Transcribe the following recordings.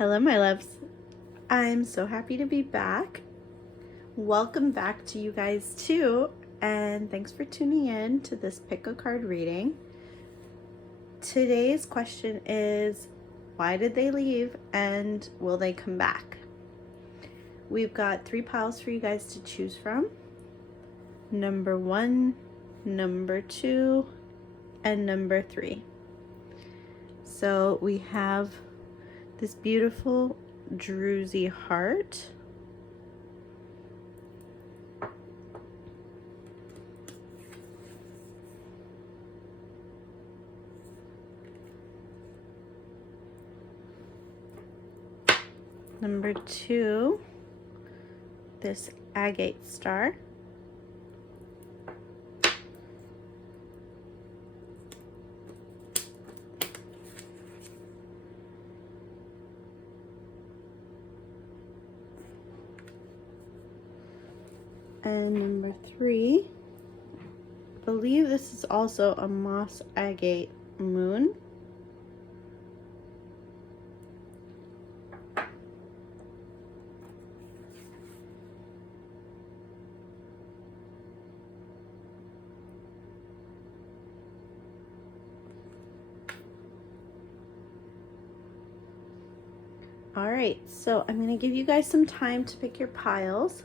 Hello, my loves. I'm so happy to be back. Welcome back to you guys too, and thanks for tuning in to this pick a card reading. Today's question is, why did they leave and will they come back? We've got 3 piles for you guys to choose from. Number 1, number 2, and number 3. So we have this beautiful druzy heart. Number 2, this agate star. And number 3, I believe this is also a moss agate moon. Alright, so I'm going to give you guys some time to pick your piles.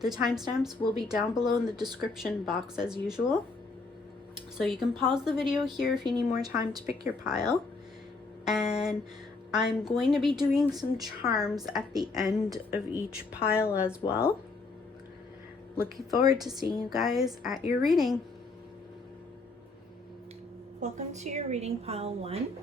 The timestamps will be down below in the description box as usual. So you can pause the video here if you need more time to pick your pile. And I'm going to be doing some charms at the end of each pile as well. Looking forward to seeing you guys at your reading. Welcome to your reading, pile 1.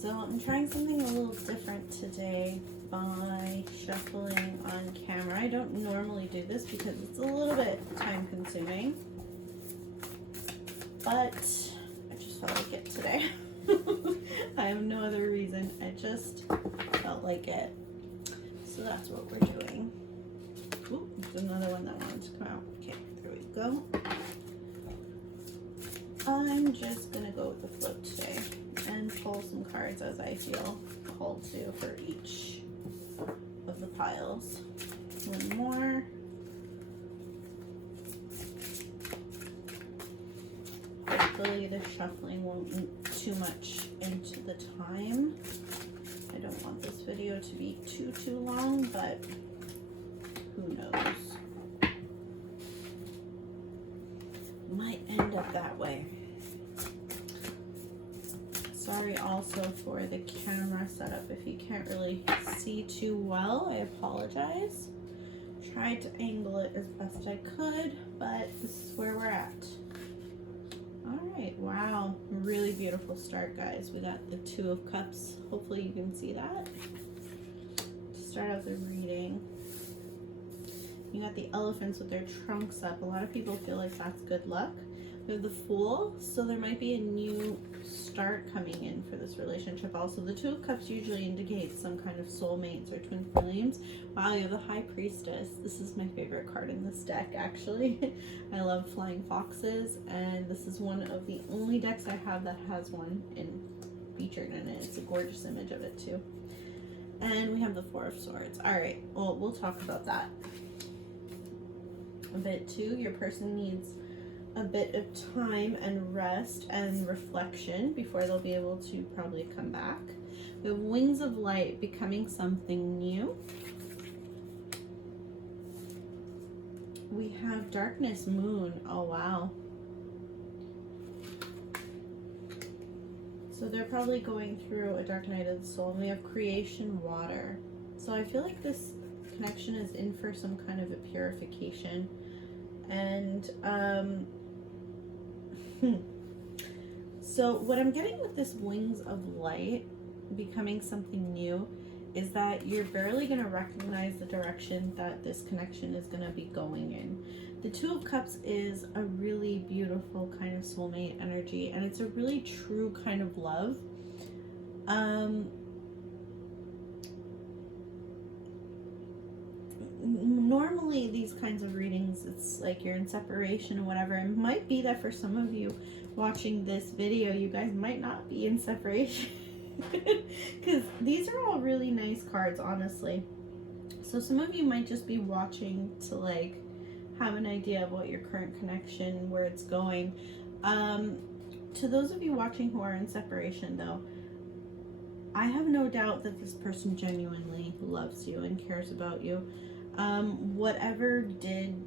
So I'm trying something a little different today by shuffling on camera. I don't normally do this because it's a little bit time consuming, but I just felt like it today. I have no other reason. I just felt like it. So that's what we're doing. Ooh, there's another one that wanted to come out. Okay, there we go. I'm just gonna go with the float today and pull some cards as I feel called to for each of the piles. One more. Hopefully the shuffling won't eat too much into the time. I don't want this video to be too long, but who knows? Might end up that way. Sorry also for the camera setup. If you can't really see too well, I apologize. Tried to angle it as best I could, but this is where we're at. All right, wow, really beautiful start, guys. We got the 2 of Cups. Hopefully you can see that. To start out the reading, you got the elephants with their trunks up. A lot of people feel like that's good luck. We have the Fool, so there might be a new start coming in for this relationship. Also, the 2 of Cups usually indicates some kind of soulmates or twin flames. Wow, you have the High Priestess. This is my favorite card in this deck, actually. I love flying foxes, and this is one of the only decks I have that has one featured in it. It's a gorgeous image of it too. And we have the 4 of Swords. All right, well, we'll talk about that a bit too. Your person needs a bit of time and rest and reflection before they'll be able to probably come back. We have Wings of Light, becoming something new. We have Darkness Moon. Oh wow. So they're probably going through a dark night of the soul. And we have Creation Water. So I feel like this connection is in for some kind of a purification. And so what I'm getting with this Wings of Light, becoming something new, is that you're barely going to recognize the direction that this connection is going to be going in. The 2 of Cups is a really beautiful kind of soulmate energy, and it's a really true kind of love. normally these kinds of readings, it's like you're in separation or whatever. It might be that for some of you watching this video, you guys might not be in separation. Because these are all really nice cards, honestly. So some of you might just be watching to like have an idea of what your current connection, where it's going. To those of you watching who are in separation though, I have no doubt that this person genuinely loves you and cares about you. Whatever did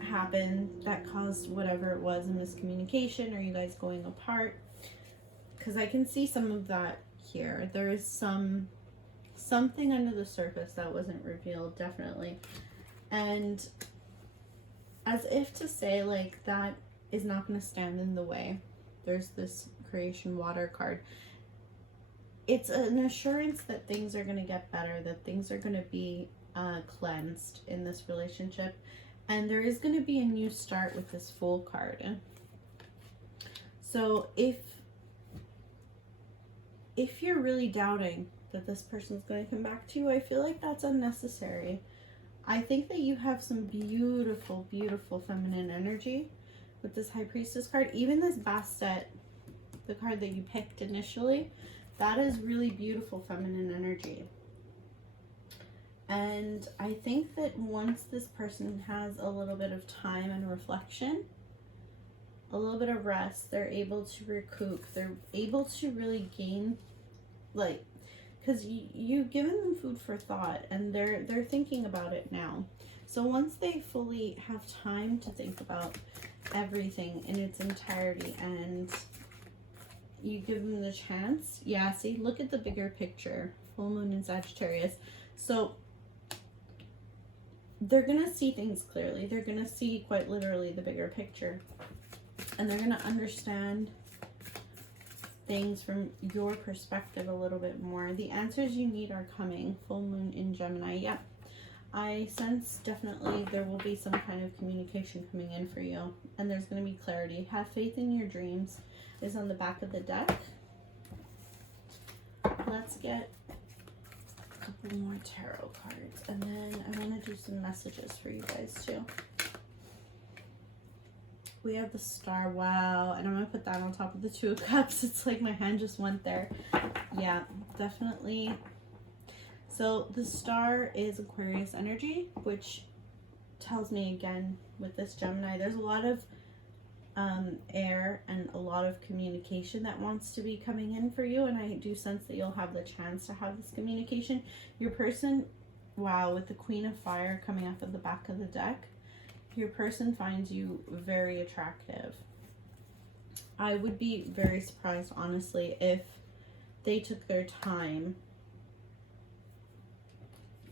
happen that caused whatever it was, a miscommunication or you guys going apart, because I can see some of that here. There is something under the surface that wasn't revealed, definitely. And as if to say, like, that is not going to stand in the way. There's this creation water card. It's an assurance that things are going to get better, that things are going to be cleansed in this relationship. And there is going to be a new start with this Fool card. So if you're really doubting that this person's going to come back to you, I feel like that's unnecessary. I think that you have some beautiful, beautiful feminine energy with this High Priestess card. Even this Bastet, the card that you picked initially, that is really beautiful feminine energy. And I think that once this person has a little bit of time and reflection, a little bit of rest, they're able to recoup. They're able to really gain, like, because you've given them food for thought and they're thinking about it now. So once they fully have time to think about everything in its entirety and you give them the chance, yeah, see, look at the bigger picture, full moon in Sagittarius. So they're gonna see things clearly. They're gonna see quite literally the bigger picture, and they're gonna understand things from your perspective a little bit more. The answers you need are coming. Full moon in Gemini. Yep. I sense definitely there will be some kind of communication coming in for you, and there's going to be clarity. Have faith in your dreams is on the back of the deck. Let's get a couple more tarot cards, and then I want to do some messages for you guys too. We have the Star. Wow. And I'm going to put that on top of the Two of Cups. It's like my hand just went there. Yeah, definitely. So the Star is Aquarius energy, which tells me again with this Gemini, there's a lot of air and a lot of communication that wants to be coming in for you. And I do sense that you'll have the chance to have this communication. Your person, wow, with the Queen of Fire coming up at the back of the deck, your person finds you very attractive. I would be very surprised, honestly, if they took their time.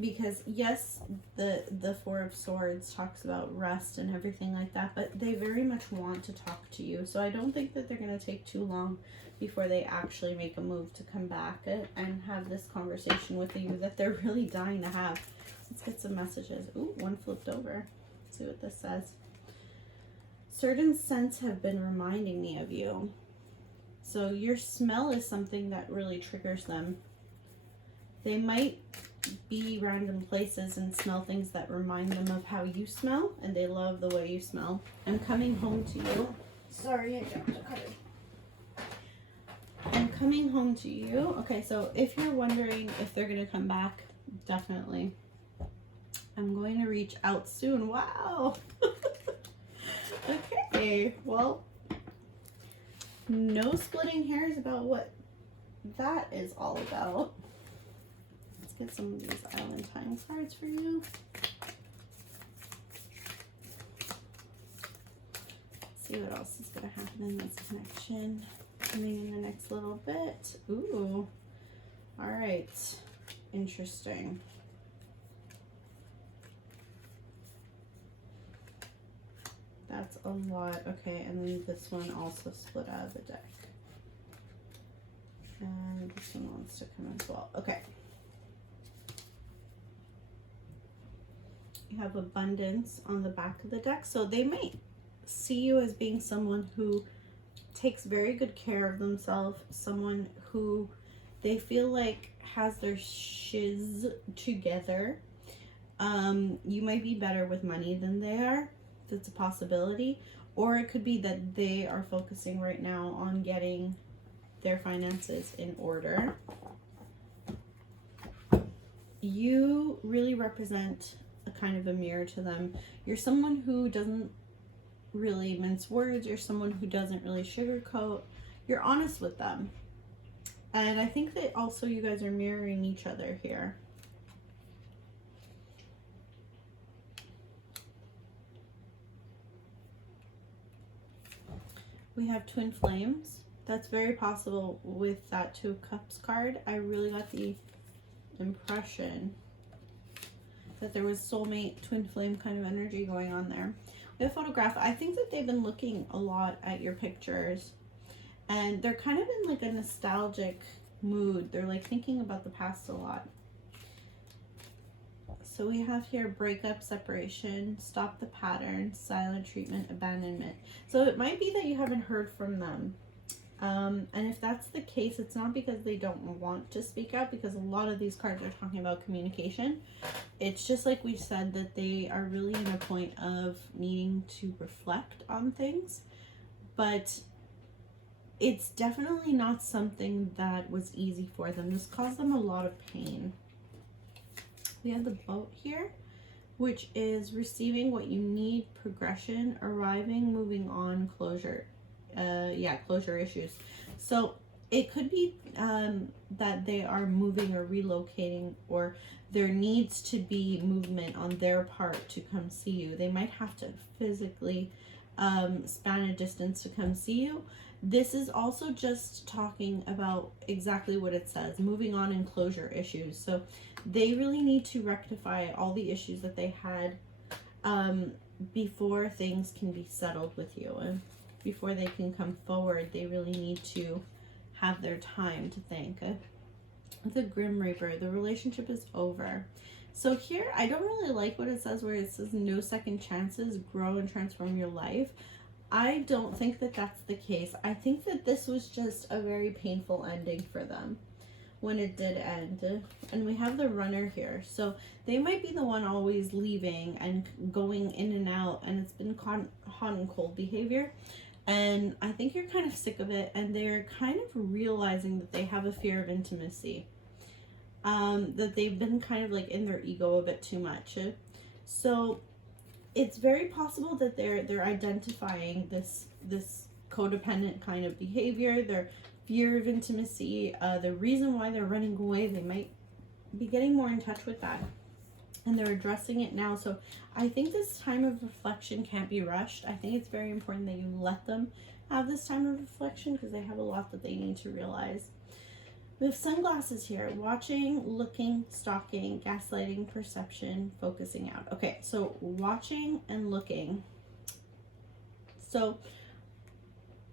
Because, yes, the Four of Swords talks about rest and everything like that, but they very much want to talk to you. So I don't think that they're going to take too long before they actually make a move to come back and have this conversation with you that they're really dying to have. Let's get some messages. Ooh, one flipped over. See what this says. Certain scents have been reminding me of you. So your smell is something that really triggers them. They might be random places and smell things that remind them of how you smell, and they love the way you smell. I'm coming home to you. Sorry, I dropped a card. I'm coming home to you. Okay, so if you're wondering if they're going to come back, definitely. I'm going to reach out soon. Wow. Okay, well, no splitting hairs about what that is all about. Let's get some of these Island Time cards for you. Let's see what else is going to happen in this connection coming in the next little bit. Ooh. All right. Interesting. That's a lot. Okay, and then this one also split out of the deck. And this one wants to come as well. Okay. You have abundance on the back of the deck. So they might see you as being someone who takes very good care of themselves, someone who they feel like has their shiz together. You might be better with money than they are. That's a possibility. Or it could be that they are focusing right now on getting their finances in order. You really represent a kind of a mirror to them. You're someone who doesn't really mince words. You're someone who doesn't really sugarcoat. You're honest with them. And I think that also you guys are mirroring each other here. We have twin flames. That's very possible with that Two of Cups card. I really got the impression that there was soulmate, twin flame kind of energy going on there. We have photograph. I think that they've been looking a lot at your pictures, and they're kind of in like a nostalgic mood. They're like thinking about the past a lot. So we have here breakup, separation, stop the pattern, silent treatment, abandonment. So it might be that you haven't heard from them. And if that's the case, it's not because they don't want to speak out, because a lot of these cards are talking about communication. It's just like we said, that they are really in a point of needing to reflect on things. But it's definitely not something that was easy for them. This caused them a lot of pain. We have the boat here, which is receiving what you need, progression, arriving, moving on, closure. Closure issues. So it could be that they are moving or relocating, or there needs to be movement on their part to come see you. They might have to physically span a distance to come see you. This is also just talking about exactly what it says, moving on and closure issues. So they really need to rectify all the issues that they had before things can be settled with you. And before they can come forward, they really need to have their time to think. The Grim Reaper, the relationship is over. So here, I don't really like what it says, where it says no second chances, grow and transform your life. I don't think that that's the case. I think that this was just a very painful ending for them when it did end. And we have the Runner here. So they might be the one always leaving and going in and out, and it's been hot and cold behavior. And I think you're kind of sick of it, and they're kind of realizing that they have a fear of intimacy. That they've been kind of like in their ego a bit too much. So it's very possible that they're identifying this codependent kind of behavior, their fear of intimacy, the reason why they're running away. They might be getting more in touch with that, and they're addressing it now. So I think this time of reflection can't be rushed. I think it's very important that you let them have this time of reflection, because they have a lot that they need to realize. We have sunglasses here. Watching, looking, stalking, gaslighting, perception, focusing out. Okay, so watching and looking. So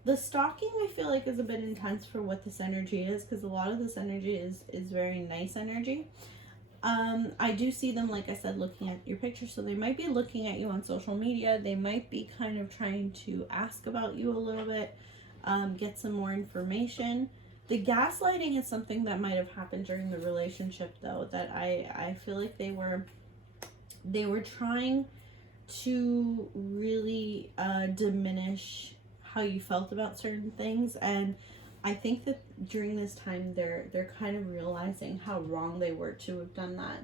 the stalking, I feel like, is a bit intense for what this energy is, because a lot of this energy is very nice energy. I do see them, like I said, looking at your picture. So they might be looking at you on social media. They might be kind of trying to ask about you a little bit, get some more information. The gaslighting is something that might have happened during the relationship, though, that I feel like they were trying to really diminish how you felt about certain things. And I think that during this time they're kind of realizing how wrong they were to have done that.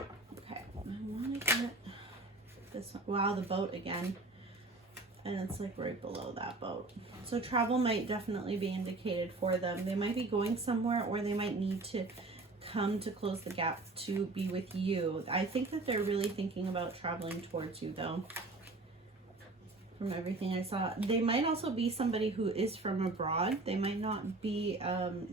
Okay, I want to get this one. Wow, the boat again. And it's like right below that boat. So travel might definitely be indicated for them. They might be going somewhere, or they might need to come to close the gap to be with you. I think that they're really thinking about traveling towards you, though, from everything I saw. They might also be somebody who is from abroad. They might not be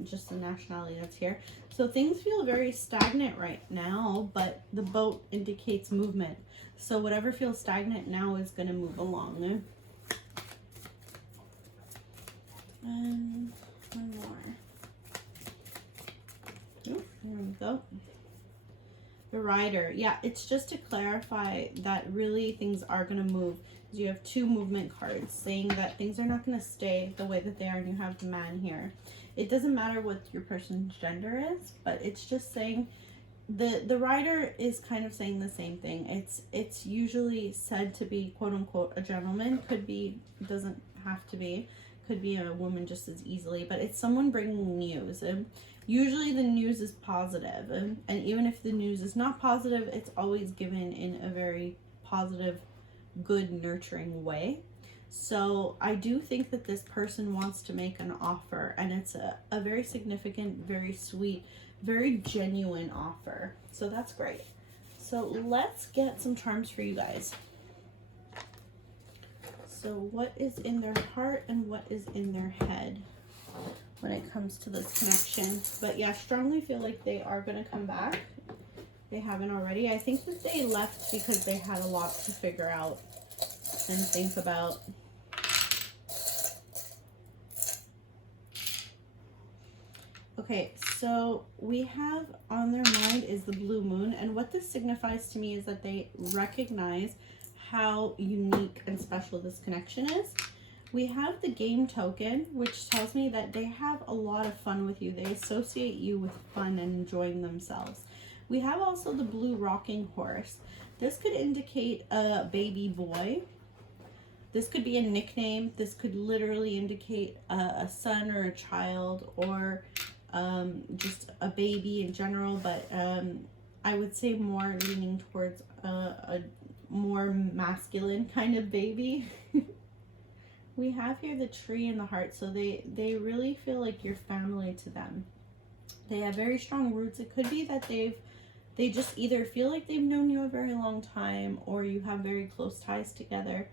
just the nationality that's here. So things feel very stagnant right now, but the boat indicates movement. So whatever feels stagnant now is going to move along. And one more. Oh, there we go. The Rider. Yeah, it's just to clarify that really things are going to move. You have two movement cards saying that things are not going to stay the way that they are, and you have the Man here. It doesn't matter what your person's gender is, but it's just saying the writer is kind of saying the same thing. It's usually said to be quote unquote a gentleman. Could be, doesn't have to be. Could be a woman just as easily, but it's someone bringing news. And usually the news is positive, and even if the news is not positive, it's always given in a very positive, good, nurturing way. So I do think that this person wants to make an offer, and it's a very significant, very sweet, very genuine offer. So that's great. So let's get some charms for you guys. So what is in their heart and what is in their head when it comes to this connection? But yeah, strongly feel like they are going to come back. They haven't already. I think that they left because they had a lot to figure out and think about. Okay, so we have on their mind is the blue moon, and what this signifies to me is that they recognize how unique and special this connection is. We have the game token, which tells me that they have a lot of fun with you. They associate you with fun and enjoying themselves. We have also the blue rocking horse. This could indicate a baby boy. This could be a nickname. This could literally indicate a son or a child, or just a baby in general, but I would say more leaning towards a more masculine kind of baby. We have here the tree and the heart, so they really feel like you're family to them. They have very strong roots. It could be that they just either feel like they've known you a very long time, or you have very close ties together,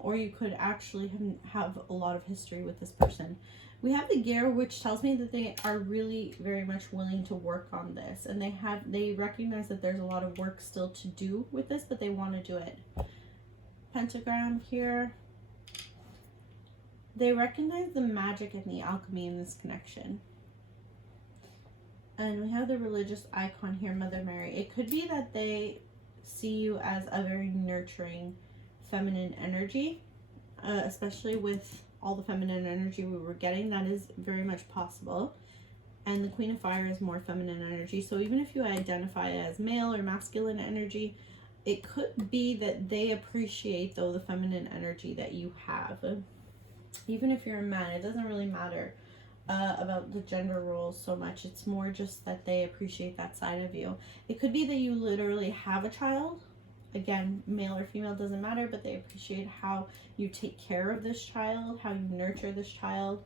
or you could actually have a lot of history with this person. We have the gear, which tells me that they are really very much willing to work on this, and they recognize that there's a lot of work still to do with this, but they want to do it. Pentagram here. They recognize the magic and the alchemy in this connection. And we have the religious icon here, Mother Mary. It could be that they see you as a very nurturing feminine energy, especially with all the feminine energy we were getting. That is very much possible. And the Queen of Fire is more feminine energy. So even if you identify as male or masculine energy, it could be that they appreciate, though, the feminine energy that you have. Even if you're a man, it doesn't really matter about the gender roles so much. It's more just that they appreciate that side of you. It could be that you literally have a child. Again, male or female doesn't matter, but they appreciate how you take care of this child, how you nurture this child.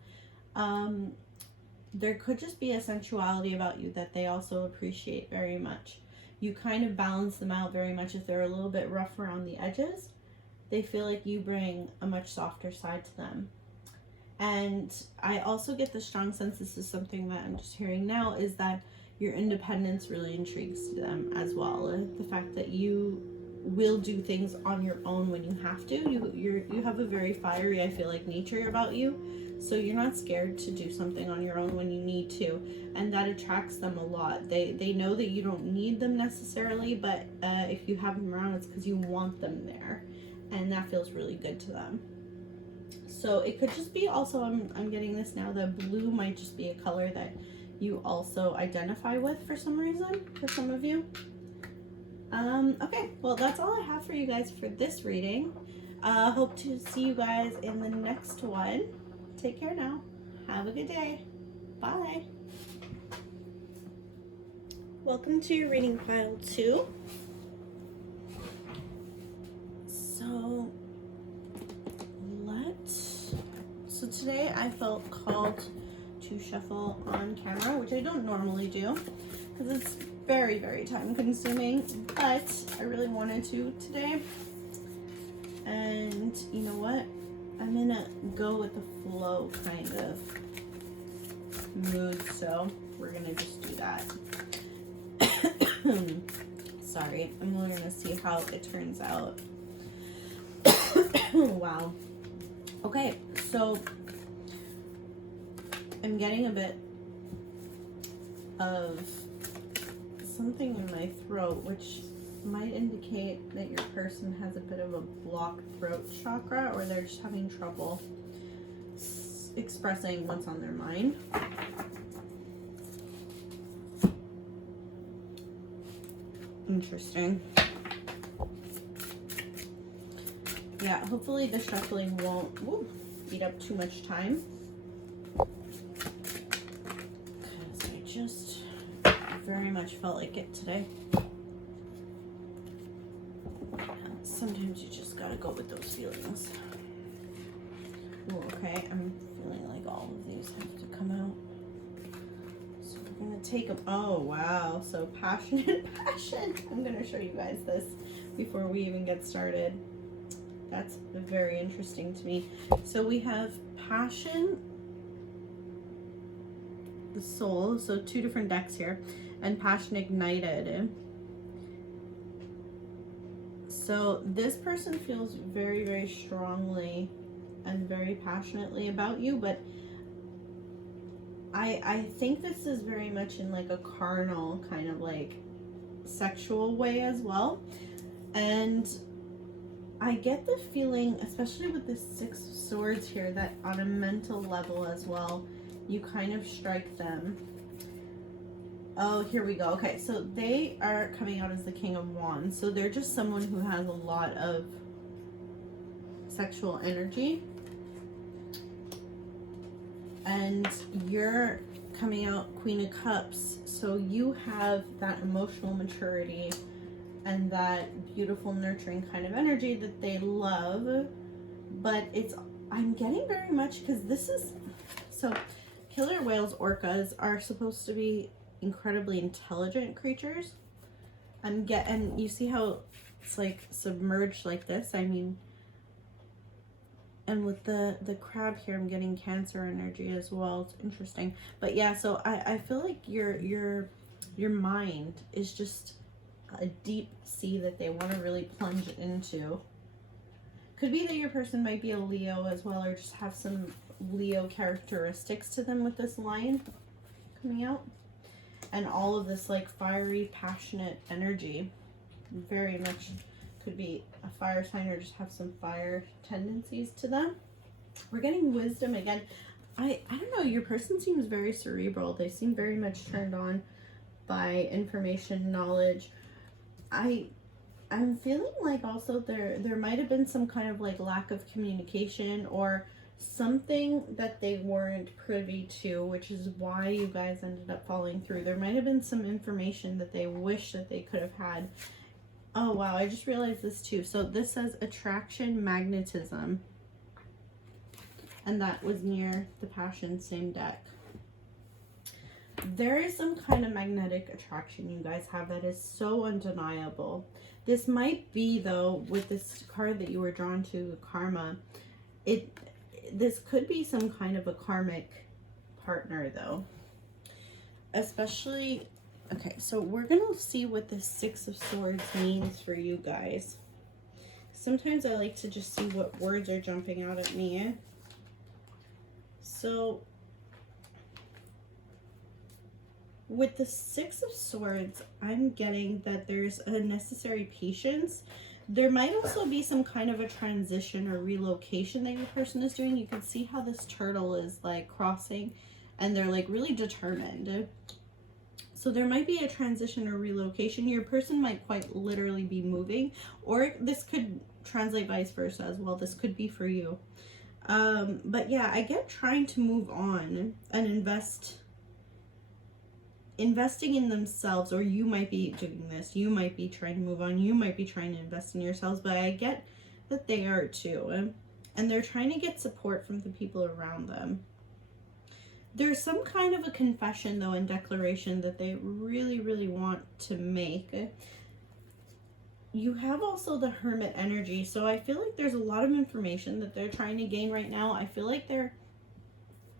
There could just be a sensuality about you that they also appreciate very much. You kind of balance them out very much. If they're a little bit rough around the edges, they feel like you bring a much softer side to them. And I also get the strong sense, this is something that I'm just hearing now, is that your independence really intrigues to them as well. The fact that you will do things on your own when you have to. You have a very fiery, I feel like, nature about you. So you're not scared to do something on your own when you need to. And that attracts them a lot. They know that you don't need them necessarily, but if you have them around, it's because you want them there. And that feels really good to them. So it could just be also, I'm getting this now, that blue might just be a color that you also identify with for some reason, for some of you. Okay, well, that's all I have for you guys for this reading. Hope to see you guys in the next one. Take care now. Have a good day. Bye. Welcome to your reading pile 2. So today I felt called to shuffle on camera, which I don't normally do because it's very, very time consuming, but I really wanted to today. And you know what? I'm in a go with the flow kind of mood, so we're gonna just do that. Sorry, I'm really gonna see how it turns out. Wow. Okay, so I'm getting a bit of something in my throat, which might indicate that your person has a bit of a blocked throat chakra, or they're just having trouble expressing what's on their mind. Interesting. Yeah, hopefully the shuffling won't eat up too much time. Because I just very much felt like it today. Sometimes you just gotta go with those feelings. Ooh, okay, I'm feeling like all of these have to come out. So we're gonna take them. Oh, wow. So passion and passion. I'm gonna show you guys this before we even get started. That's very interesting to me. So we have passion, the soul, so 2 different decks here, and passion ignited. So this person feels very, very strongly and very passionately about you, but I think this is very much in like a carnal kind of like sexual way as well. And I get the feeling, especially with the 6 of Swords here, that on a mental level as well, you kind of strike them. Oh, here we go. Okay, so they are coming out as the King of Wands. So they're just someone who has a lot of sexual energy. And you're coming out Queen of Cups. So you have that emotional maturity and that beautiful, nurturing kind of energy that they love. But I'm getting very much, because this is, so killer whales, orcas, are supposed to be incredibly intelligent creatures. And you see how it's like submerged like this? I mean, and with the crab here, I'm getting Cancer energy as well. It's interesting. But yeah, so I feel like your mind is just a deep sea that they want to really plunge into. Could be that your person might be a Leo as well, or just have some Leo characteristics to them with this line coming out. And all of this like fiery, passionate energy. Very much could be a fire sign or just have some fire tendencies to them. We're getting wisdom again. I don't know, your person seems very cerebral. They seem very much turned on by information, knowledge. I'm feeling like also there might have been some kind of like lack of communication or something that they weren't privy to, which is why you guys ended up falling through. There might have been some information that they wish that they could have had. Oh wow, I just realized this too. So this says attraction, magnetism, and that was near the passion, same deck. There is some kind of magnetic attraction you guys have that is so undeniable. This might be, though, with this card that you were drawn to, karma, this could be some kind of a karmic partner, though. Especially, okay, so we're gonna see what the 6 of Swords means for you guys. Sometimes I like to just see what words are jumping out at me. So with the 6 of Swords, I'm getting that there's a necessary patience. There might also be some kind of a transition or relocation that your person is doing. You can see how this turtle is like crossing and they're like really determined. So there might be a transition or relocation. Your person might quite literally be moving, or this could translate vice versa as well. This could be for you. But yeah, I get trying to move on and investing in themselves, or you might be doing this. You might be trying to move on. You might be trying to invest in yourselves, but I get that they are too. And they're trying to get support from the people around them. There's some kind of a confession, though, and declaration that they really, really want to make. You have also the Hermit energy, so I feel like there's a lot of information that they're trying to gain right now. I feel like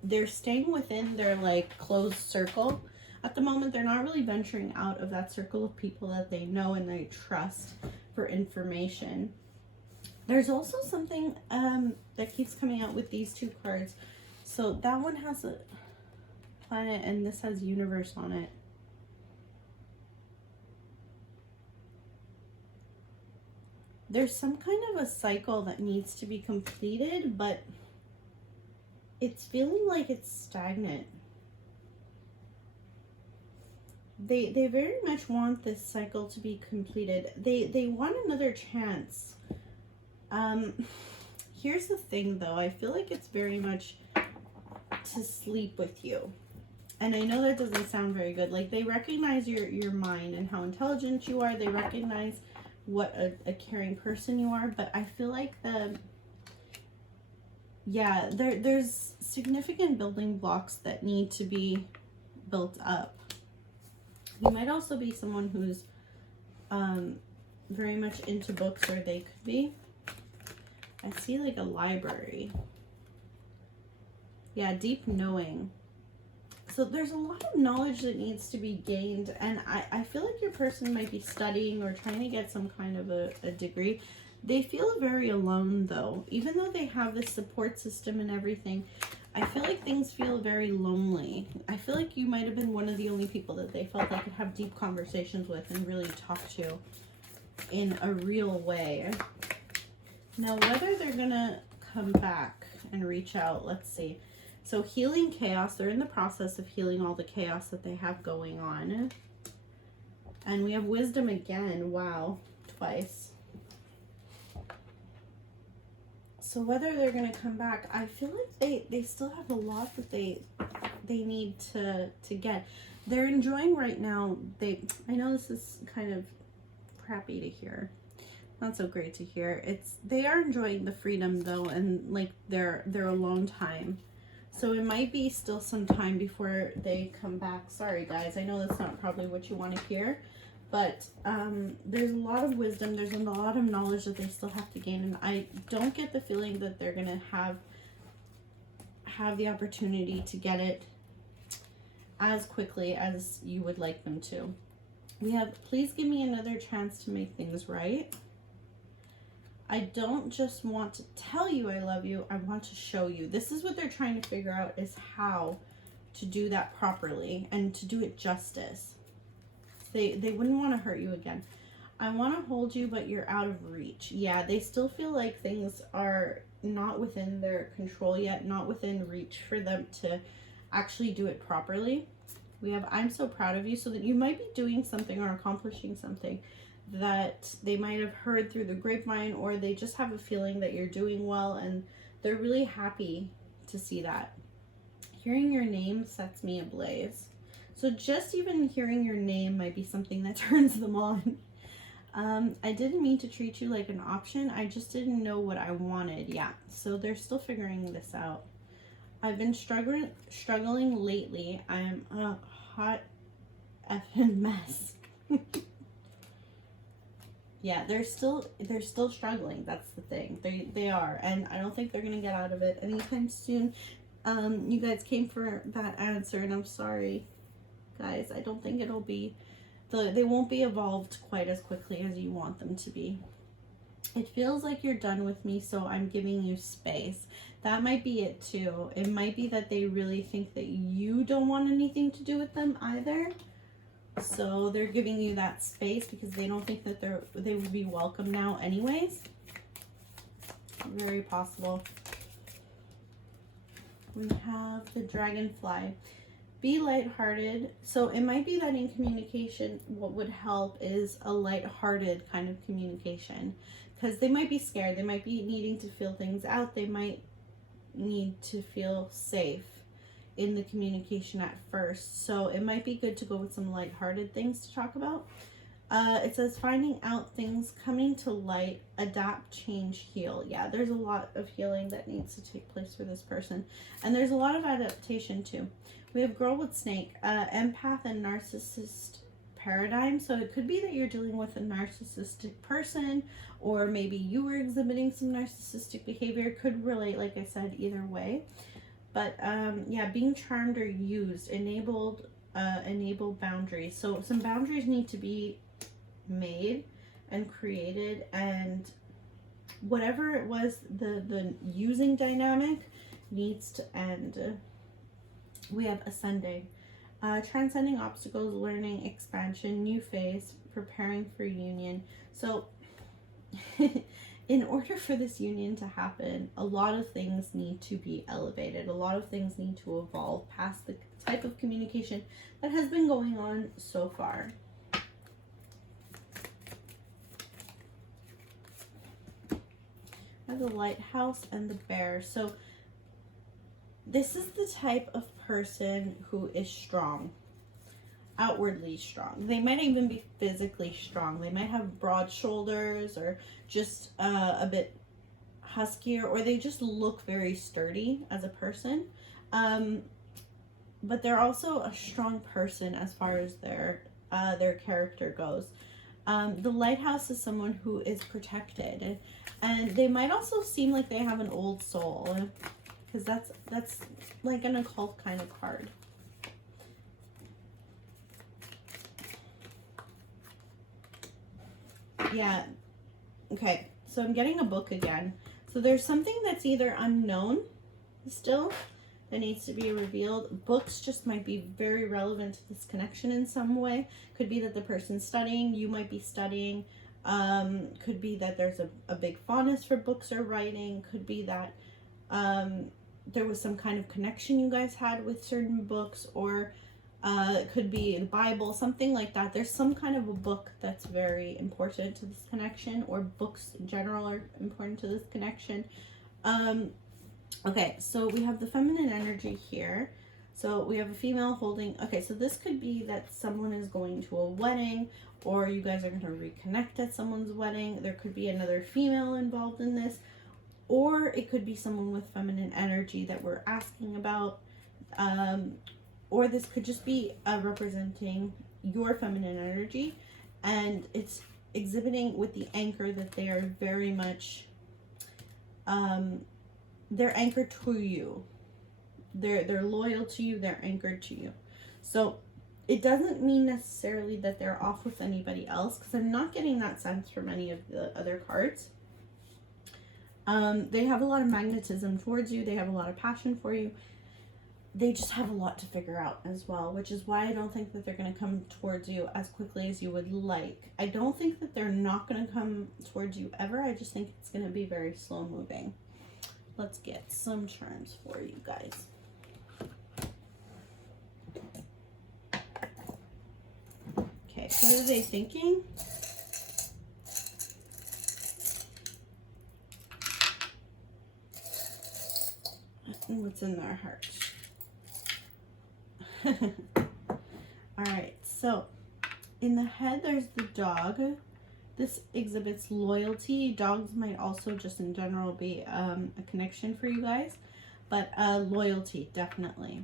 they're staying within their like closed circle. At the moment, they're not really venturing out of that circle of people that they know and they trust for information. There's also something that keeps coming out with these 2 cards. So that one has a planet and this has universe on it. There's some kind of a cycle that needs to be completed, but it's feeling like it's stagnant. they very much want this cycle to be completed. They want another chance. Here's the thing though, I feel like it's very much to sleep with you. And I know that doesn't sound very good. Like, they recognize your mind and how intelligent you are. They recognize what a caring person you are. But I feel like there's significant building blocks that need to be built up. You might also be someone who's very much into books, or they could be. I see like a library. Yeah, deep knowing. So there's a lot of knowledge that needs to be gained, and I feel like your person might be studying or trying to get some kind of a degree. They feel very alone though. Even though they have this support system and everything, I feel like things feel very lonely. I feel like you might have been one of the only people that they felt they could have deep conversations with and really talk to in a real way. Now, whether they're gonna come back and reach out, let's see. So healing chaos, they're in the process of healing all the chaos that they have going on. And we have wisdom again, wow, twice. So whether they're gonna come back, I feel like they still have a lot that they need to get. They're enjoying right now, I know this is kind of crappy to hear. Not so great to hear. They are enjoying the freedom though, and like their alone time. So it might be still some time before they come back. Sorry guys, I know that's not probably what you want to hear, but there's a lot of wisdom, there's a lot of knowledge that they still have to gain, and I don't get the feeling that they're gonna have the opportunity to get it as quickly as you would like them to. We have, please give me another chance to make things right. I don't just want to tell you I love you, I want to show you. This is what they're trying to figure out, is how to do that properly and to do it justice. They wouldn't want to hurt you again. I want to hold you, but you're out of reach. Yeah, they still feel like things are not within their control yet, not within reach for them to actually do it properly. We have, I'm so proud of you, so that you might be doing something or accomplishing something that they might have heard through the grapevine, or they just have a feeling that you're doing well, and they're really happy to see that. Hearing your name sets me ablaze. So just even hearing your name might be something that turns them on. I didn't mean to treat you like an option, I just didn't know what I wanted. Yeah, so they're still figuring this out. I've been struggling lately. I'm a hot effing mess. Yeah, they're still struggling. That's the thing. They are, and I don't think they're gonna get out of it anytime soon. You guys came for that answer, and I'm sorry, guys. I don't think it'll be they won't be evolved quite as quickly as you want them to be. It feels like you're done with me, so I'm giving you space. That might be it too. It might be that they really think that you don't want anything to do with them either. So they're giving you that space because they don't think that they would be welcome now anyways. Very possible. We have the dragonfly. Be lighthearted. So it might be that in communication, what would help is a lighthearted kind of communication, because they might be scared. They might be needing to feel things out. They might need to feel safe in the communication at first. So it might be good to go with some lighthearted things to talk about. It says finding out things, coming to light, adapt, change, heal. Yeah, there's a lot of healing that needs to take place for this person. And there's a lot of adaptation too. We have girl with snake, empath and narcissist paradigm. So it could be that you're dealing with a narcissistic person, or maybe you were exhibiting some narcissistic behavior. It could relate, like I said, either way. But yeah, being charmed or used, enable boundaries. So some boundaries need to be made and created, and whatever it was, the using dynamic needs to end. We have ascending, transcending obstacles, learning, expansion, new phase, preparing for union. So in order for this union to happen, a lot of things need to be elevated. A lot of things need to evolve past the type of communication that has been going on so far. The lighthouse and the bear. So this is the type of person who is strong, outwardly strong. They might even be physically strong. They might have broad shoulders or just a bit huskier, or they just look very sturdy as a person. But they're also a strong person as far as their character goes. The lighthouse is someone who is protected, and they might also seem like they have an old soul, because that's like an occult kind of card. Yeah. Okay, so I'm getting a book again. So there's something that's either unknown still that needs to be revealed. Books just might be very relevant to this connection in some way. Could be that the person's studying, you might be studying. Could be that there's a big fondness for books or writing. Could be that there was some kind of connection you guys had with certain books, or it could be the Bible, something like that. There's some kind of a book that's very important to this connection, or books in general are important to this connection. Okay, so we have the feminine energy here. So we have a female holding, okay, so this could be that someone is going to a wedding, or you guys are going to reconnect at someone's wedding. There could be another female involved in this, or it could be someone with feminine energy that we're asking about. Or this could just be representing your feminine energy, and it's exhibiting with the anchor that they are very much, they're anchored to you. They're loyal to you, they're anchored to you. So it doesn't mean necessarily that they're off with anybody else, because I'm not getting that sense from any of the other cards. They have a lot of magnetism towards you, they have a lot of passion for you. They just have a lot to figure out as well, which is why I don't think that they're going to come towards you as quickly as you would like. I don't think that they're not going to come towards you ever. I just think it's going to be very slow moving. Let's get some charms for you guys. Okay, what are they thinking? What's in their hearts? All right, so in the head there's the dog. This exhibits loyalty. Dogs might also just in general be a connection for you guys, but loyalty definitely.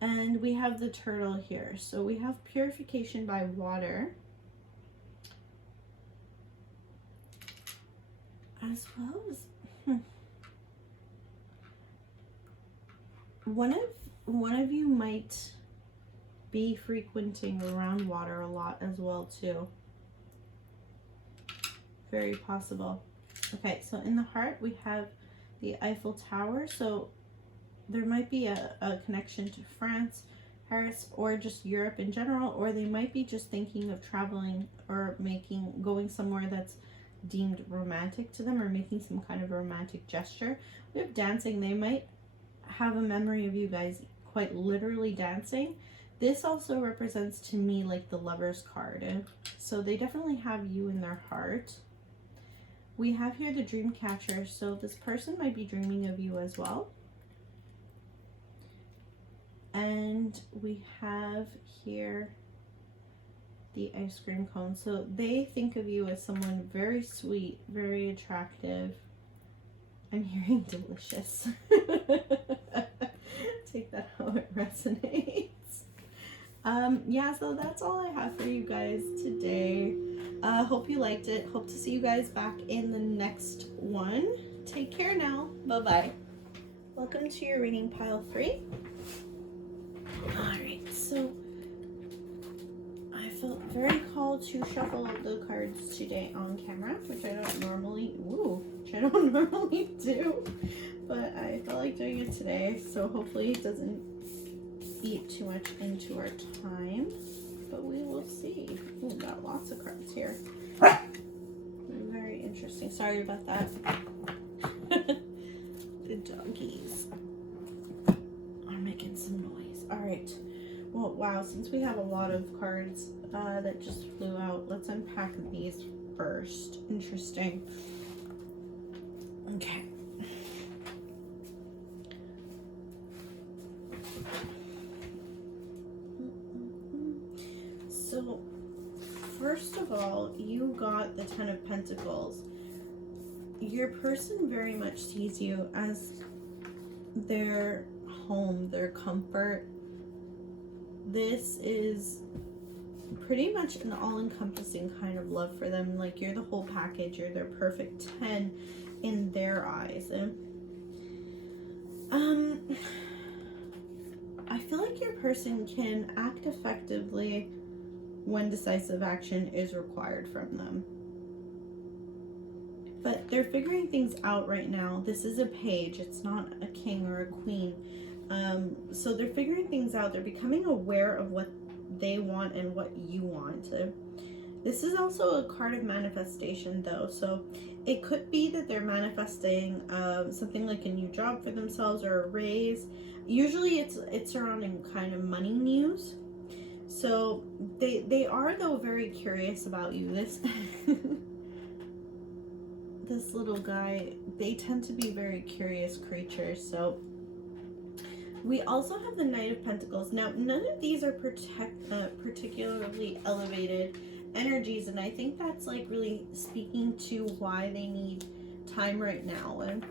And we have the turtle here. So we have purification by water, as well as one of you might be frequenting around water a lot as well too. Very possible. Okay, so in the heart we have the Eiffel Tower. So there might be a connection to France, Paris, or just Europe in general, or they might be just thinking of traveling or going somewhere that's deemed romantic to them, or making some kind of romantic gesture. We have dancing. They might have a memory of you guys quite literally dancing. This also represents to me like the Lover's card. So they definitely have you in their heart. We have here the dream catcher. So this person might be dreaming of you as well. And we have here the ice cream cone. So they think of you as someone very sweet, very attractive. I'm hearing delicious. Take that how it resonates. Yeah, so that's all I have for you guys today. Hope you liked it. Hope to see you guys back in the next one. Take care now. Bye-bye. Welcome to your reading pile 3. Alright, so I felt very called to shuffle the cards today on camera, which I don't normally do, but I felt like doing it today, so hopefully it doesn't eat too much into our time, but we will see. We've got lots of cards here. Very interesting. Sorry about that. The doggies are making some noise. All right. Well, wow, since we have a lot of cards that just flew out, let's unpack these first. Interesting. Okay. So, first of all, you got the Ten of Pentacles. Your person very much sees you as their home, their comfort. This is pretty much an all-encompassing kind of love for them. Like, you're the whole package. You're their perfect 10 in their eyes. I feel like your person can act effectively when decisive action is required from them. But they're figuring things out right now. This is a page. It's not a king or a queen. So they're figuring things out. They're becoming aware of what they want and what you want. This is also a card of manifestation, though. So it could be that they're manifesting something like a new job for themselves or a raise. Usually it's surrounding kind of money news. So they are, though, very curious about you. This this little guy, they tend to be very curious creatures. So we also have the Knight of Pentacles. Now, none of these are particularly elevated energies, and I think that's like really speaking to why they need time right now and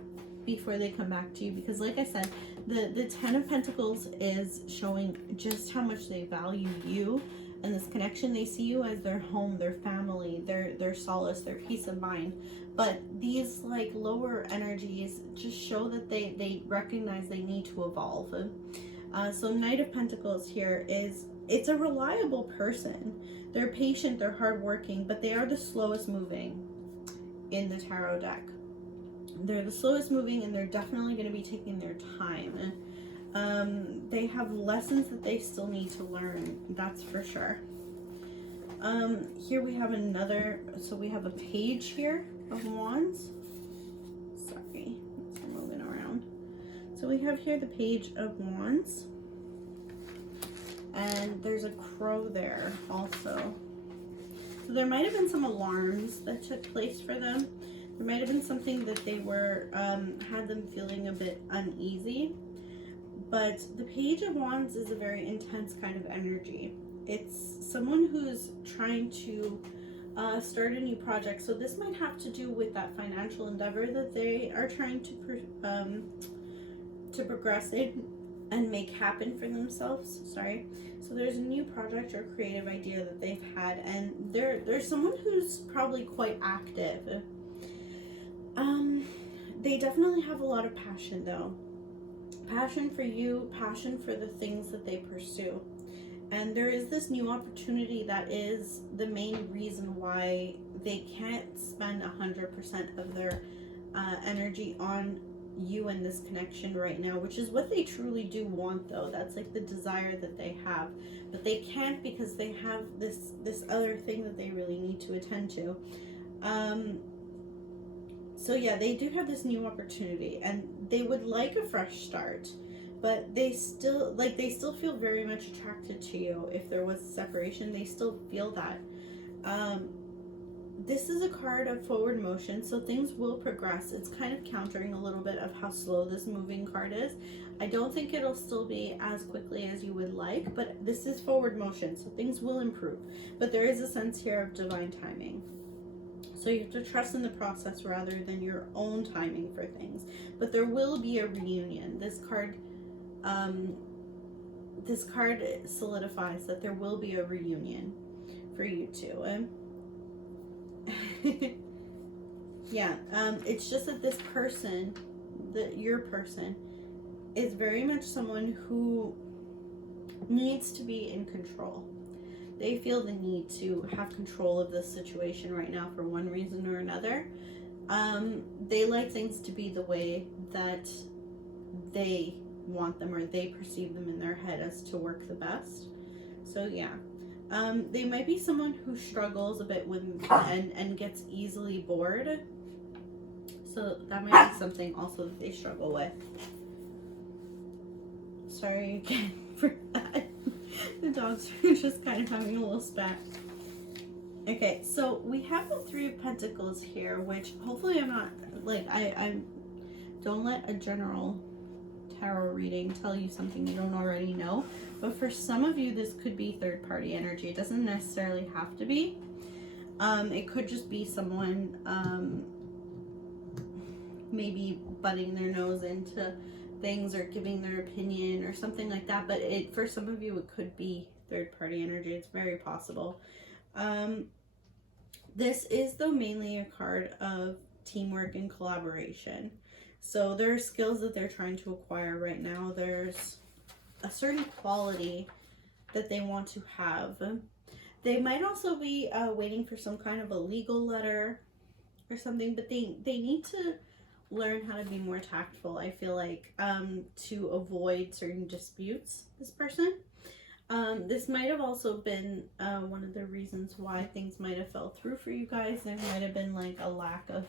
before they come back to you, because like I said, the Ten of Pentacles is showing just how much they value you and this connection. They see you as their home, their family, their solace, their peace of mind. But these like lower energies just show that they recognize they need to evolve. So Knight of Pentacles here it's a reliable person. They're patient, they're hardworking, but they are the slowest moving in the tarot deck. They're the slowest moving, and they're definitely going to be taking their time. They have lessons that they still need to learn, that's for sure. Here we have another, so we have a page here of wands. Sorry, it's moving around. So we have here the Page of Wands, and there's a crow there also. So there might have been some alarms that took place for them. There might have been something that they were had them feeling a bit uneasy. But the Page of Wands is a very intense kind of energy. It's someone who's trying to start a new project. So this might have to do with that financial endeavor that they are trying to progress in and make happen for themselves. Sorry. So there's a new project or creative idea that they've had, and there's someone who's probably quite active. They definitely have a lot of passion, though. Passion for you, passion for the things that they pursue. And there is this new opportunity that is the main reason why they can't spend 100% of their energy on you and this connection right now, which is what they truly do want, though. That's like the desire that they have. But they can't because they have this other thing that they really need to attend to. So yeah, they do have this new opportunity, and they would like a fresh start, but they still feel very much attracted to you. If there was a separation, they still feel that. This is a card of forward motion, so things will progress. It's kind of countering a little bit of how slow this moving card is. I don't think it'll still be as quickly as you would like, but this is forward motion, so things will improve. But there is a sense here of divine timing. So you have to trust in the process rather than your own timing for things. But there will be a reunion. This card solidifies that there will be a reunion for you two. Yeah, it's just that this person, your person, is very much someone who needs to be in control. They feel the need to have control of this situation right now for one reason or another. They like things to be the way that they want them, or they perceive them in their head as to work the best. So yeah, They might be someone who struggles a bit and gets easily bored. So that might be something also that they struggle with. Sorry again for that. The dogs are just kind of having a little spat. Okay, so we have the Three of Pentacles here, which hopefully I'm not, like, I don't let a general tarot reading tell you something you don't already know. But for some of you, this could be third-party energy. It doesn't necessarily have to be. It could just be someone maybe butting their nose into things or giving their opinion or something like that. But for some of you, it could be third-party energy. It's very possible. This is, though, mainly a card of teamwork and collaboration. So there are skills that they're trying to acquire right now. There's a certain quality that they want to have. They might also be waiting for some kind of a legal letter or something, but they need to learn how to be more tactful, I feel like, to avoid certain disputes, this person. This might have also been one of the reasons why things might have fell through for you guys. There might have been like a lack of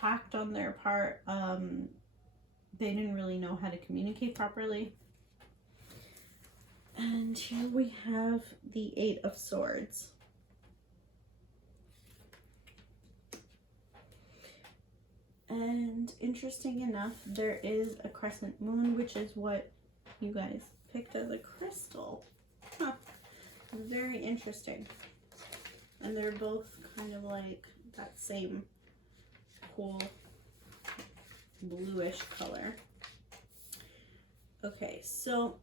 tact on their part. They didn't really know how to communicate properly. And here we have the Eight of Swords. And interesting enough, there is a crescent moon, which is what you guys picked as a crystal. Huh. Very interesting. And they're both kind of like that same cool bluish color. Okay, so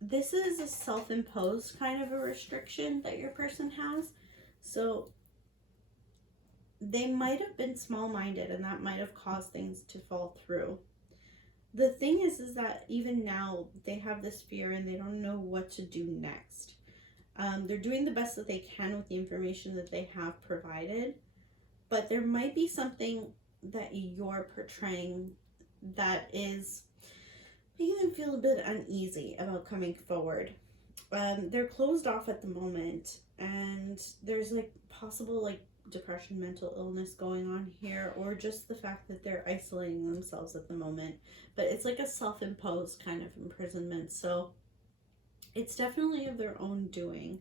this is a self-imposed kind of a restriction that your person has. So they might have been small-minded and that might have caused things to fall through. The thing is that even now they have this fear and they don't know what to do next. They're doing the best that they can with the information that they have provided, but there might be something that you're portraying that is making them feel a bit uneasy about coming forward. They're closed off at the moment, and there's like possible like depression, mental illness going on here, or just the fact that they're isolating themselves at the moment. But it's like a self-imposed kind of imprisonment, so it's definitely of their own doing.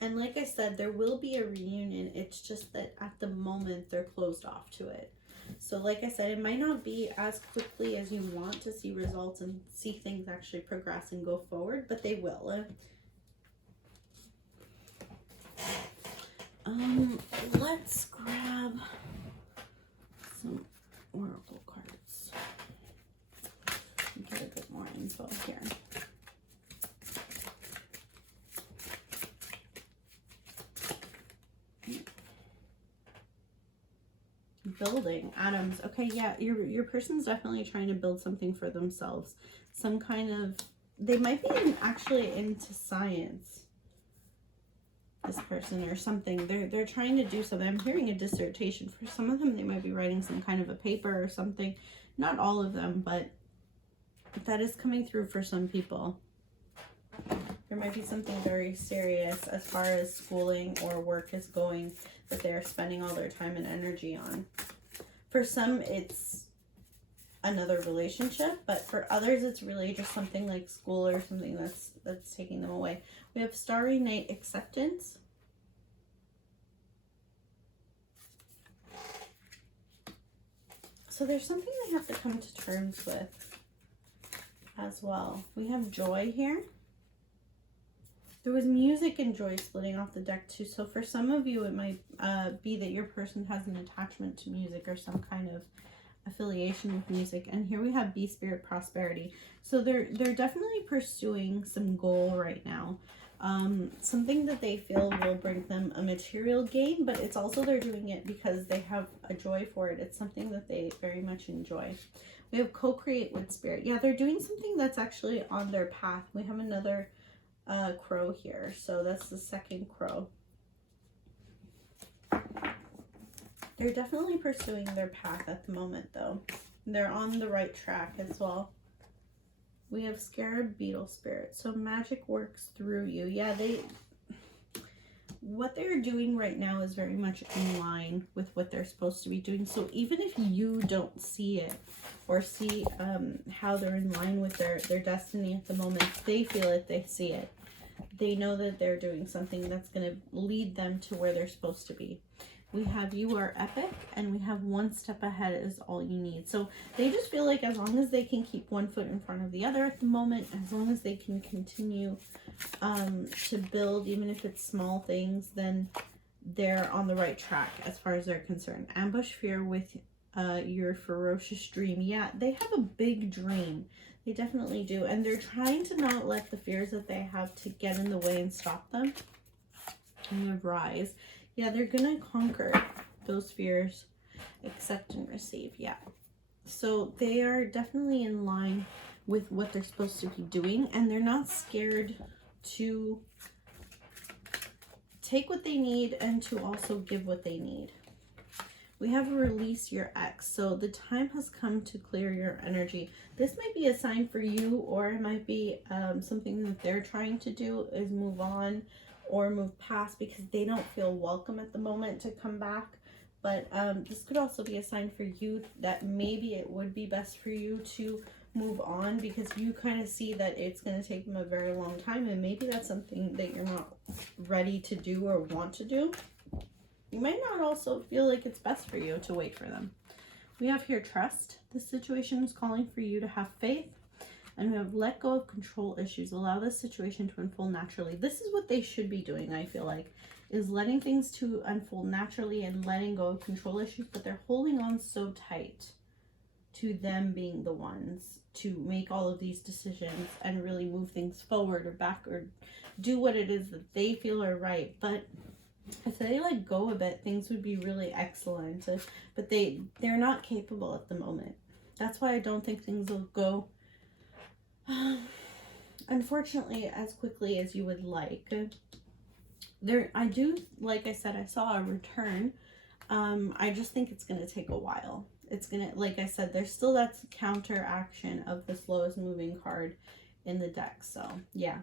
And like I said, there will be a reunion. It's just that at the moment they're closed off to it. So like I said, it might not be as quickly as you want to see results and see things actually progress and go forward, but they will. Let's grab some oracle cards and get a bit more info here. Building atoms. Okay, yeah, your person's definitely trying to build something for themselves. Some kind of, they might be actually into science, this person, or something. They're trying to do something. I'm hearing a dissertation. For some of them, they might be writing some kind of a paper or something. Not all of them, but that is coming through for some people. There might be something very serious as far as schooling or work is going that they're spending all their time and energy on. For some, it's another relationship, but for others, it's really just something like school or something that's taking them away. We have Starry Night Acceptance. So there's something they have to come to terms with as well. We have Joy here. There was music and joy splitting off the deck too. So for some of you, it might be that your person has an attachment to music or some kind of affiliation with music. And here we have Be Spirit Prosperity. So they're definitely pursuing some goal right now. Something that they feel will bring them a material gain, but it's also they're doing it because they have a joy for it. It's something that they very much enjoy. We have Co-Create with Spirit. Yeah, they're doing something that's actually on their path. We have another crow here, so that's the second crow. They're definitely pursuing their path at the moment, though. They're on the right track as well. We have Scarab Beetle Spirit. So magic works through you. Yeah, what they're doing right now is very much in line with what they're supposed to be doing. So even if you don't see it or see how they're in line with their destiny at the moment, they feel it, they see it. They know that they're doing something that's going to lead them to where they're supposed to be. We have you are epic, and we have one step ahead is all you need. So they just feel like as long as they can keep one foot in front of the other at the moment, as long as they can continue to build, even if it's small things, then they're on the right track as far as they're concerned. Ambush fear with your ferocious dream. Yeah, they have a big dream. They definitely do. And they're trying to not let the fears that they have to get in the way and stop them. And you have rise. Yeah, they're going to conquer those fears, accept and receive. Yeah. So they are definitely in line with what they're supposed to be doing. And they're not scared to take what they need and to also give what they need. We have release your ex. So the time has come to clear your energy. This might be a sign for you, or it might be something that they're trying to do is move on or move past because they don't feel welcome at the moment to come back. But this could also be a sign for you that maybe it would be best for you to move on because you kind of see that it's going to take them a very long time, and maybe that's something that you're not ready to do or want to do. You might not also feel like it's best for you to wait for them. We have here trust. This situation is calling for you to have faith. And we have let go of control issues. Allow this situation to unfold naturally. This is what they should be doing, I feel like, is letting things to unfold naturally and letting go of control issues. But they're holding on so tight to them being the ones to make all of these decisions and really move things forward or back or do what it is that they feel are right. But if they let go a bit, things would be really excellent. But they're not capable at the moment. That's why I don't think things will go, unfortunately, as quickly as you would like. I do, like I said, I saw a return. I just think it's going to take a while. It's going to, like I said, there's still that counter action of the slowest moving card in the deck. So, yeah.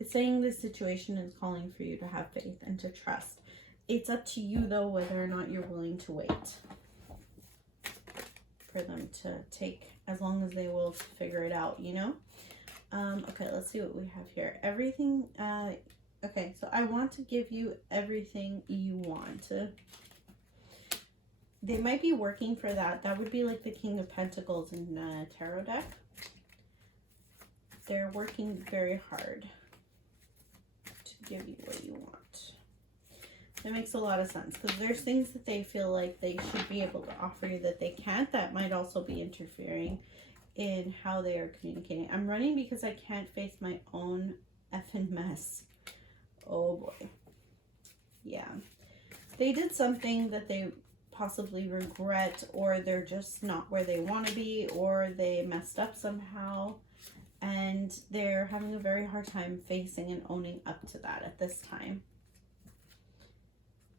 It's saying this situation is calling for you to have faith and to trust. It's up to you, though, whether or not you're willing to wait for them to take as long as they will to figure it out, you know? Okay, let's see what we have here. Everything, okay, so I want to give you everything you want. They might be working for that. That would be like the King of Pentacles in tarot deck. They're working very hard to give you what you want. That makes a lot of sense because there's things that they feel like they should be able to offer you that they can't. That might also be interfering in how they are communicating. I'm running because I can't face my own effing mess. Oh boy. Yeah. They did something that they possibly regret, or they're just not where they want to be, or they messed up somehow. And they're having a very hard time facing and owning up to that at this time.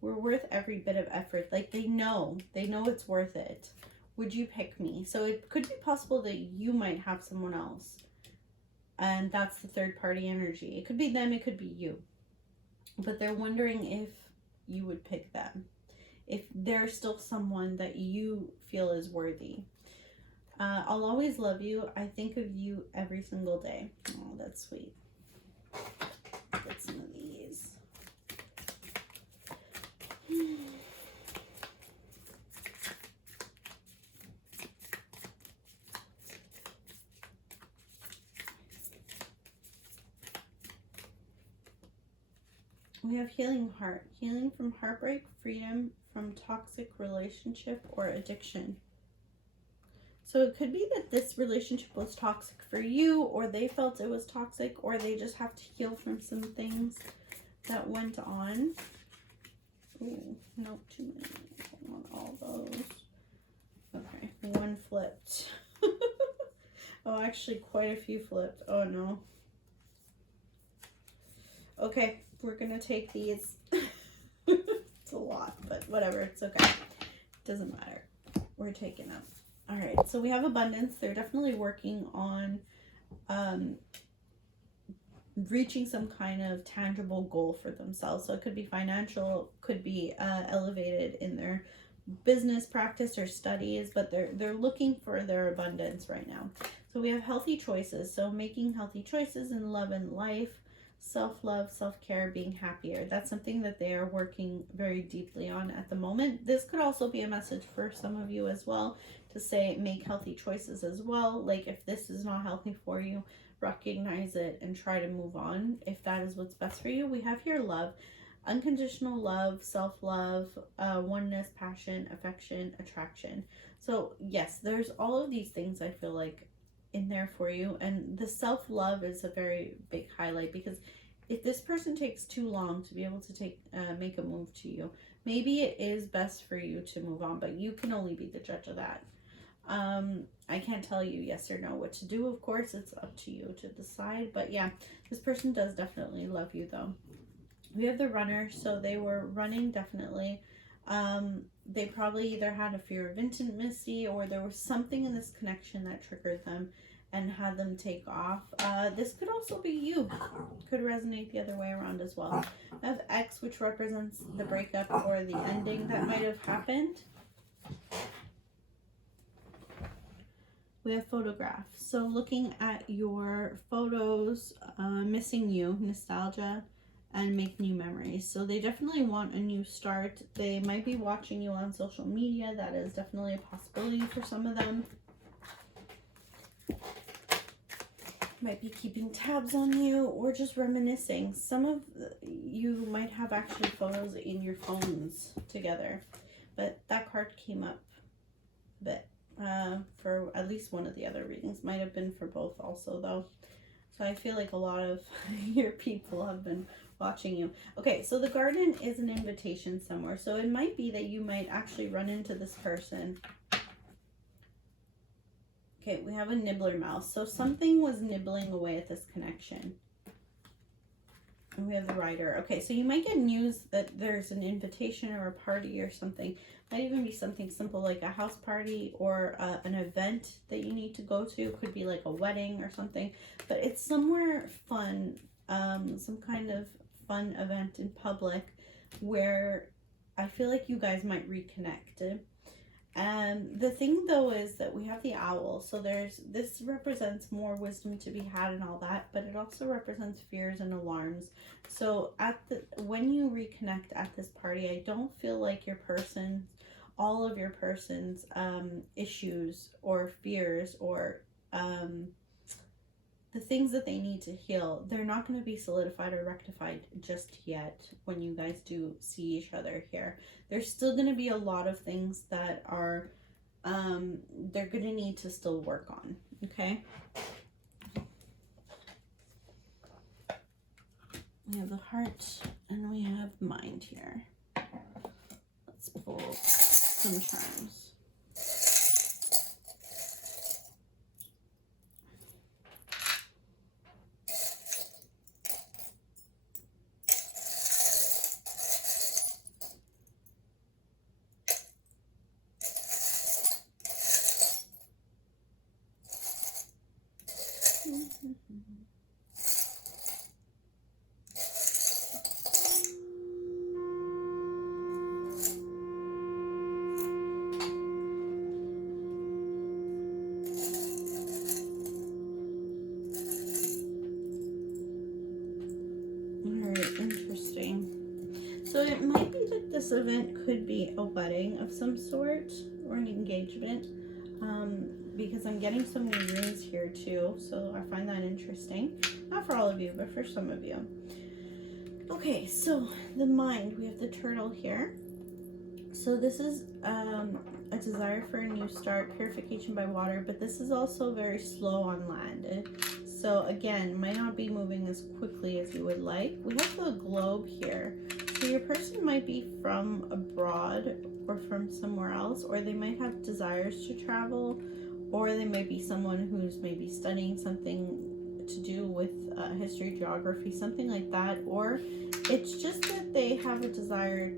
We're worth every bit of effort. Like they know it's worth it. Would you pick me? So it could be possible that you might have someone else. And that's the third party energy. It could be them, it could be you. But they're wondering if you would pick them. If there's still someone that you feel is worthy. I'll always love you. I think of you every single day. Oh, that's sweet. Get some of these. We have healing heart. Healing from heartbreak, freedom from toxic relationship or addiction. So it could be that this relationship was toxic for you, or they felt it was toxic, or they just have to heal from some things that went on. Ooh, no, too many. I want all those. Okay, one flipped. Oh, actually quite a few flipped. Oh no. Okay, we're gonna take these. It's a lot, but whatever, it's okay. Doesn't matter. We're taking them. All right, so we have abundance. They're definitely working on reaching some kind of tangible goal for themselves. So it could be financial, could be elevated in their business practice or studies, but they're looking for their abundance right now. So we have healthy choices. So making healthy choices in love and life, self-love, self-care, being happier. That's something that they are working very deeply on at the moment. This could also be a message for some of you as well, to say make healthy choices as well. Like if this is not healthy for you, recognize it and try to move on if that is what's best for you. We have here love, unconditional love, self-love, oneness, passion, affection, attraction. So yes, there's all of these things I feel like in there for you. And the self-love is a very big highlight, because if this person takes too long to be able to make a move to you, maybe it is best for you to move on, but you can only be the judge of that. I can't tell you yes or no what to do. Of course, it's up to you to decide. But yeah, this person does definitely love you though. We have the runner, so they were running definitely. They probably either had a fear of intimacy, or there was something in this connection that triggered them and had them take off. This could also be you. Could resonate the other way around as well. I have X, which represents the breakup or the ending that might have happened. We have photograph. So looking at your photos, missing you, nostalgia, and make new memories. So they definitely want a new start. They might be watching you on social media. That is definitely a possibility for some of them. Might be keeping tabs on you or just reminiscing. Some of you might have actually photos in your phones together, but that card came up a bit for at least one of the other readings. Might have been for both also though. So I feel like a lot of your people have been watching you. Okay, so the garden is an invitation somewhere. So it might be that you might actually run into this person. Okay, we have a nibbler mouse. So something was nibbling away at this connection. And we have the rider. Okay, so you might get news that there's an invitation or a party or something. Might even be something simple like a house party or an event that you need to go to. Could be like a wedding or something. But it's somewhere fun, some kind of fun event in public where I feel like you guys might reconnect. And the thing though is that we have the owl, so this represents more wisdom to be had and all that, but it also represents fears and alarms. So when you reconnect at this party, I don't feel like all of your person's issues or fears or the things that they need to heal, they're not going to be solidified or rectified just yet when you guys do see each other here. There's still going to be a lot of things that are, they're going to need to still work on, okay? We have the heart and we have mind here. Let's pull some charms. So it might be that this event could be a wedding of some sort or an engagement, because I'm getting so many runes here too, so I find that interesting. Not for all of you, but for some of you. Okay, so the mind, we have the turtle here. So this is a desire for a new start, purification by water, but this is also very slow on land. So again, might not be moving as quickly as you would like. We have the globe here. So your person might be from abroad or from somewhere else, or they might have desires to travel, or they might be someone who's maybe studying something to do with history, geography, something like that, or it's just that they have a desire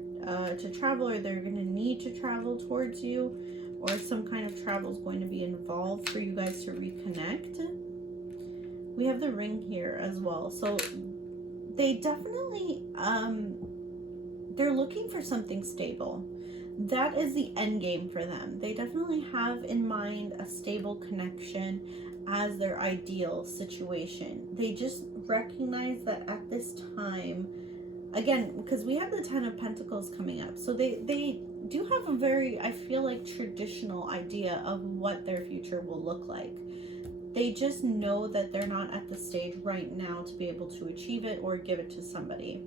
to travel, or they're going to need to travel towards you, or some kind of travel is going to be involved for you guys to reconnect. we have the ring here as well. So they definitely, they're looking for something stable. That is the end game for them. They definitely have in mind a stable connection as their ideal situation. They just recognize that at this time, again, because we have the 10 of Pentacles coming up, so they do have a very, I feel like, traditional idea of what their future will look like. They just know that they're not at the stage right now to be able to achieve it or give it to somebody.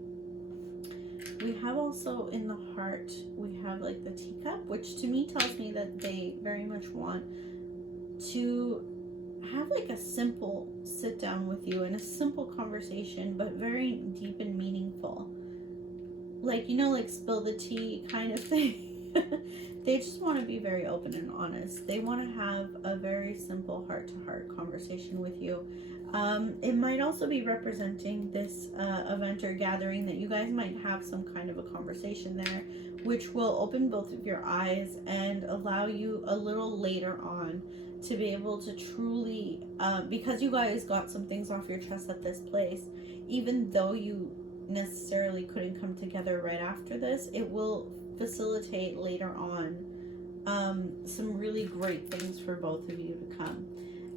We have also in the heart, we have like the teacup, which to me tells me that they very much want to have like a simple sit down with you and a simple conversation, but very deep and meaningful. Like, you know, like spill the tea kind of thing. They just want to be very open and honest. They want to have a very simple heart-to-heart conversation with you. It might also be representing this event or gathering that you guys might have some kind of a conversation there, which will open both of your eyes and allow you a little later on to be able to truly, because you guys got some things off your chest at this place, even though you necessarily couldn't come together right after this, it will facilitate later on some really great things for both of you to come.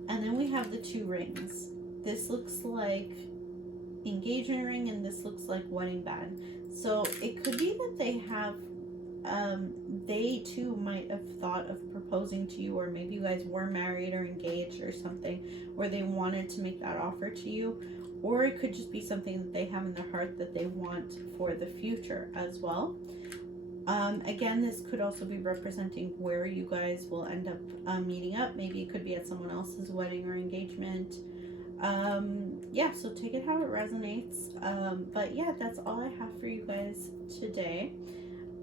And then we have the 2 rings. This looks like engagement ring and this looks like wedding band. So it could be that they have they too might have thought of proposing to you, or maybe you guys were married or engaged or something where they wanted to make that offer to you, or it could just be something that they have in their heart that they want for the future as well. Again, this could also be representing where you guys will end up meeting up. Maybe it could be at someone else's wedding or engagement. Yeah, so take it how it resonates. But yeah, that's all I have for you guys today.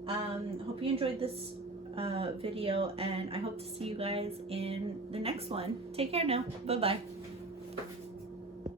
Hope you enjoyed this video, and I hope to see you guys in the next one. Take care now. Bye-bye.